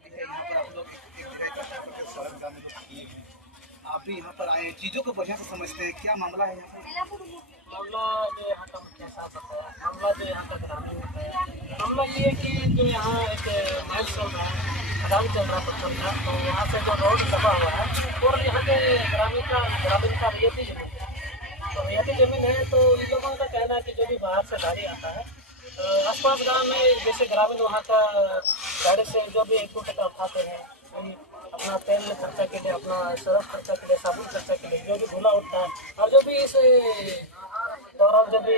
भी है यहाँ पर आप लोग एक जगह इकट्ठा करके सड़क जाने को किए हैं। आप भी यहाँ पर आए हैं, चीज़ों को बढ़िया से समझते हैं, क्या मामला है यहाँ पर? मामला जो यहाँ का मुखिया साहब बताया, मामला जो यहाँ का ग्रामीण बताया, मामला ये है कि जो यहाँ एक माइल चल रहा है, खदान चल रहा है पत्थर का, तो यहाँ से जो रोड दबा हुआ है और यहाँ के ग्रामीण का रियायती जमीन है। तो रियायती जमीन है तो इन लोगों का कहना है कि जो भी बाहर से गाड़ी आता है, आसपास गांव में जैसे ग्रामीण वहाँ का गाड़ी से जो भी एक टका उठाते हैं, कोई अपना तेल खर्चा के लिए, अपना सरफ खर्चा के लिए, साबुन खर्चा के लिए जो भी धुला उठता है और जो भी इस दौरान जो भी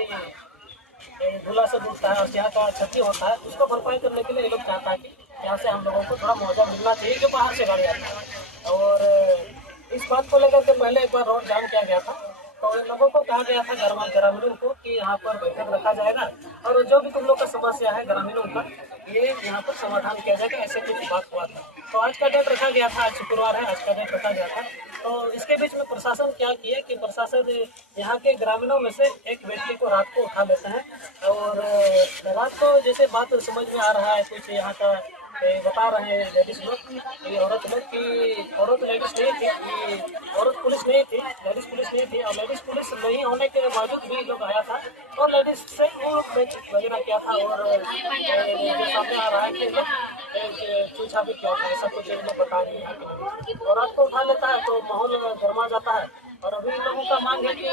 धुला से डूबता है और यहाँ का क्षति होता है, उसको भरपाई करने के लिए ये लोग चाहता है कि यहाँ से हम लोगों को थोड़ा मुआवजा मिलना चाहिए जो बाहर से गाड़ी आता है। और इस बात को लेकर के पहले एक बार रोड जाम किया गया था, तो इन लोगों को कहा गया था ग्रामीणों को कि यहाँ पर बैठक रखा जाएगा और जो भी तुम लोग का समस्या है ग्रामीणों का, ये यहाँ पर समाधान किया जाएगा, ऐसे कुछ बात हुआ था। तो आज का डेट रखा गया था, आज शुक्रवार है, आज का डेट रखा गया था। तो इसके बीच में प्रशासन क्या किया कि प्रशासन यहाँ के ग्रामीणों में से एक व्यक्ति को रात को उठा लेते हैं और रात को जैसे बात समझ में आ रहा है, कुछ यहाँ का बता रहे हैं लेडीज लोग, ये औरत लोग की औरत लेडीज नहीं थी, ये औरत पुलिस नहीं थी, लेडीज पुलिस नहीं थी, और लेडीज पुलिस नहीं होने के बावजूद भी लोग आया था और लेडीज से वो वगैरह किया था। और जो सामने आ रहा है कि लोग पूछा भी क्या था, ऐसा कुछ लोग बता रहे हैं और रात को उठा लेता है तो माहौल गर्मा जाता है। और अभी लोगों का मांग है कि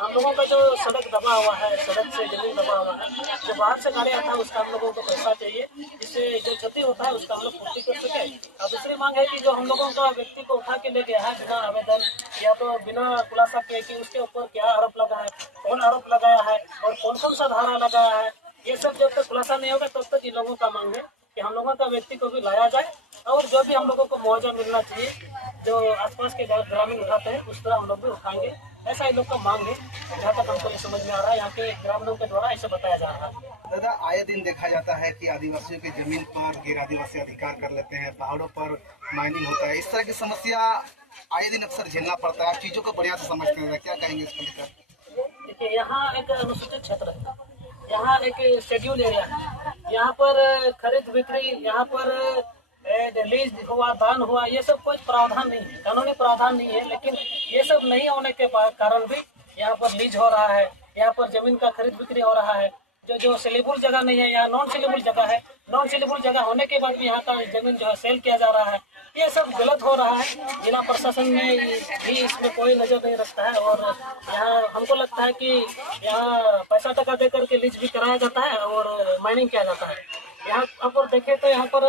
हम लोगों का जो सड़क दबा हुआ है, सड़क से जमीन दबा हुआ है, जो बाहर से गाड़ी आता है उसका हम लोगों को पैसा चाहिए, जिससे जो क्षति होता है उसका हम लोग पूर्ति कर सके। और दूसरी मांग है कि जो हम लोगों का व्यक्ति को उठा के ले गया है बिना आवेदन या तो बिना खुलासा किए कि उसके ऊपर क्या आरोप लगा है, कौन आरोप लगाया है और कौन कौन सा धारा लगाया है, ये सब जब तक खुलासा नहीं होगा तब तक इन लोगों का मांग है कि हम लोगों का व्यक्ति को भी लाया जाए और जो भी हम लोगों को मुआवजा मिलना चाहिए जो आसपास के ग्रामीण उठाते हैं उस तरह हम लोग भी उठाएंगे, ऐसा इन लोग का मांग है। जहाँ तक हमको ये समझ में आ रहा है यहाँ के ग्रामीणों के द्वारा ऐसे बताया जा रहा है। दादा, आए दिन देखा जाता है कि आदिवासियों की जमीन पर गैर आदिवासी अधिकार कर लेते हैं, पहाड़ों पर माइनिंग होता है, इस तरह की समस्या आए दिन अक्सर झेलना पड़ता है। आप चीज़ों को बढ़िया से समझते हैं, क्या कहेंगे इसको लेकर? देखिए, यहाँ एक अनुसूचित क्षेत्र है, यहाँ एक शेड्यूल एरिया है, यहाँ पर खरीद बिक्री, यहाँ पर लीज हुआ, दान हुआ, ये सब कुछ प्रावधान नहीं है, कानूनी प्रावधान नहीं है। लेकिन ये सब नहीं होने के कारण भी यहाँ पर लीज हो रहा है, यहाँ पर जमीन का खरीद बिक्री हो रहा है। जो सेलेबल जगह नहीं है, यहाँ नॉन सेलेबल जगह है, नॉन सेलेबल जगह होने के बाद भी यहाँ का जमीन जो है सेल किया जा रहा है, ये सब गलत हो रहा है। जिला प्रशासन में भी इसमें कोई नजर नहीं रखता है और यहाँ हमको लगता है कि यहाँ पैसा टका दे करके लीज भी कराया जाता है और माइनिंग किया जाता है। यहाँ पर देखें तो यहाँ पर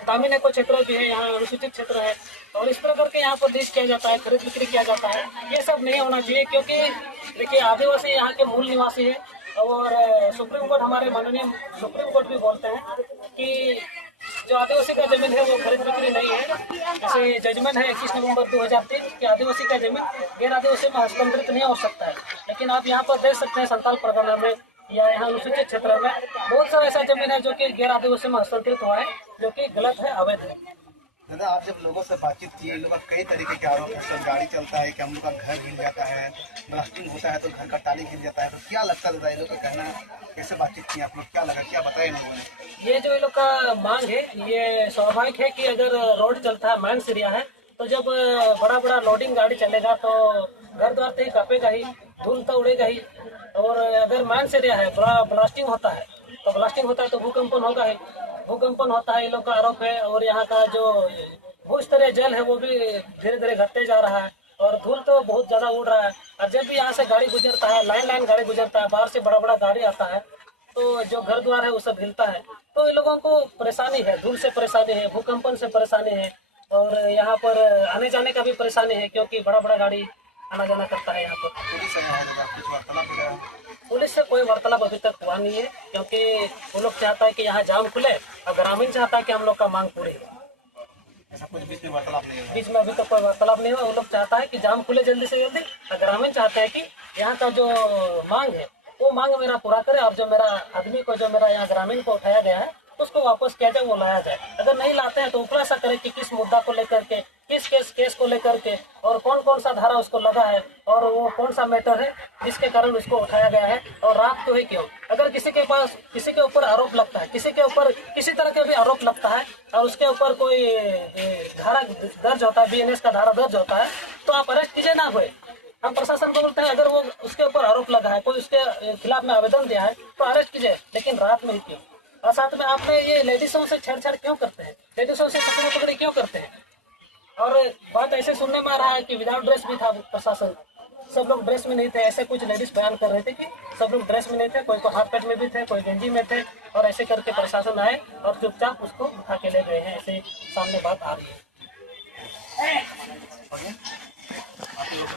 ग्रामीण एको क्षेत्र भी है, यहाँ अनुसूचित क्षेत्र है और इस तरह करके यहाँ पर लीज किया जाता है, खरीद बिक्री किया जाता है। ये सब नहीं होना चाहिए क्योंकि देखिए, आदिवासी यहाँ के मूल निवासी है और सुप्रीम कोर्ट, हमारे माननीय सुप्रीम कोर्ट भी बोलते हैं कि जो आदिवासी का जमीन है वो खरीद बिक्री नहीं है। जैसे जजमेंट है 21 नवंबर 2003 कि आदिवासी का जमीन गैर आदिवासी में हस्तांतरित नहीं हो सकता है। लेकिन आप यहाँ पर देख सकते हैं संताल परगना में या यहाँ अनुसूचित क्षेत्र में बहुत सारा ऐसा जमीन है जो कि गैर आदिवासी में हस्तांतरित हुआ है, जो कि गलत है, अवैध है। दादा, आप जब लोगों से बातचीत की, लोग कई तरीके के आरोप है, सब गाड़ी चलता है कि हम लोग का घर हिल जाता है, ब्लास्टिंग होता है तो घर का टाली हिल जाता है, तो क्या लगता है ये लोग का कहना? कैसे बातचीत की आप लोग, क्या लगा, क्या बताया लोगों ने? ये जो इन लोग का मांग है, ये स्वाभाविक है कि अगर रोड चलता है, माइंस एरिया है, तो जब बड़ा बड़ा लोडिंग गाड़ी चलेगा तो घर द्वार तो ही कांपेगा ही, धूल तो उड़ेगा ही। और अगर माइंस एरिया है, बड़ा ब्लास्टिंग होता है तो भूकंपन होगा ही, भूकंपन होता है, इन लोग का आरोप है। और यहाँ का जो भूस्तरीय जल है वो भी धीरे धीरे घटते जा रहा है और धूल तो बहुत ज्यादा उड़ रहा है। और जब भी यहाँ से गाड़ी गुजरता है, लाइन गाड़ी गुजरता है, बाहर से बड़ा बड़ा गाड़ी आता है, तो जो घर द्वार है वो सब हिलता है। तो इन लोगों को परेशानी है, धूल से परेशानी है, भूकंपन से परेशानी है और यहाँ पर आने जाने का भी परेशानी है क्योंकि बड़ा बड़ा गाड़ी आना जाना करता है यहाँ पर। पुलिस आया है, कुछ वार्तालाप हुआ है? पुलिस से कोई वार्तालाप अभी तक हुआ नहीं है क्योंकि वो लोग चाहता है कि यहाँ जाम खुले और ग्रामीण चाहता है कि हम लोग का मांग पूरी हो। ऐसा कुछ बीच में वार्तालाप नहीं हुआ? बीच में अभी तक कोई वार्तालाप नहीं हुआ। वो लोग चाहता है कि जाम खुले जल्दी से जल्दी और ग्रामीण चाहते हैं कि यहाँ का जो मांग है वो मांग मेरा पूरा करे और जो मेरा आदमी को, जो मेरा यहाँ ग्रामीण को उठाया गया है तो उसको वापस किया जाए, वो लाया जाए। अगर नहीं लाते हैं तो खुलासा करें कि किस मुद्दा को लेकर के, किस केस को लेकर के, और कौन कौन सा धारा उसको लगा है, और वो कौन सा मैटर है जिसके कारण उसको उठाया गया है, और रात को ही क्यों। अगर किसी के पास किसी के ऊपर आरोप लगता है, किसी के ऊपर किसी तरह का भी आरोप लगता है, और उसके ऊपर कोई धारा दर्ज होता है, BNS का धारा दर्ज होता है, तो आप अरेस्ट कीजिए ना हुए। हम प्रशासन को बोलते हैं अगर वो उसके ऊपर आरोप लगा है, कोई उसके खिलाफ में आवेदन दिया है तो अरेस्ट कीजिए, लेकिन रात में ही क्यों। और साथ में आपने ये लेडीजों से छेड़छाड़ क्यों करते हैं, लेडीजों से पकड़े पकड़े क्यों करते हैं। और बात ऐसे सुनने में आ रहा है कि विदाउट ड्रेस भी था प्रशासन, सब लोग ड्रेस में नहीं थे, ऐसे कुछ लेडीज बयान कर रहे थे कि सब लोग ड्रेस में नहीं थे, कोई को हाफ पैंट में भी थे, कोई गंजी में थे, और ऐसे करके प्रशासन आए और चुपचाप उसको उठा के ले गए हैं, ऐसे सामने बात आ रही है।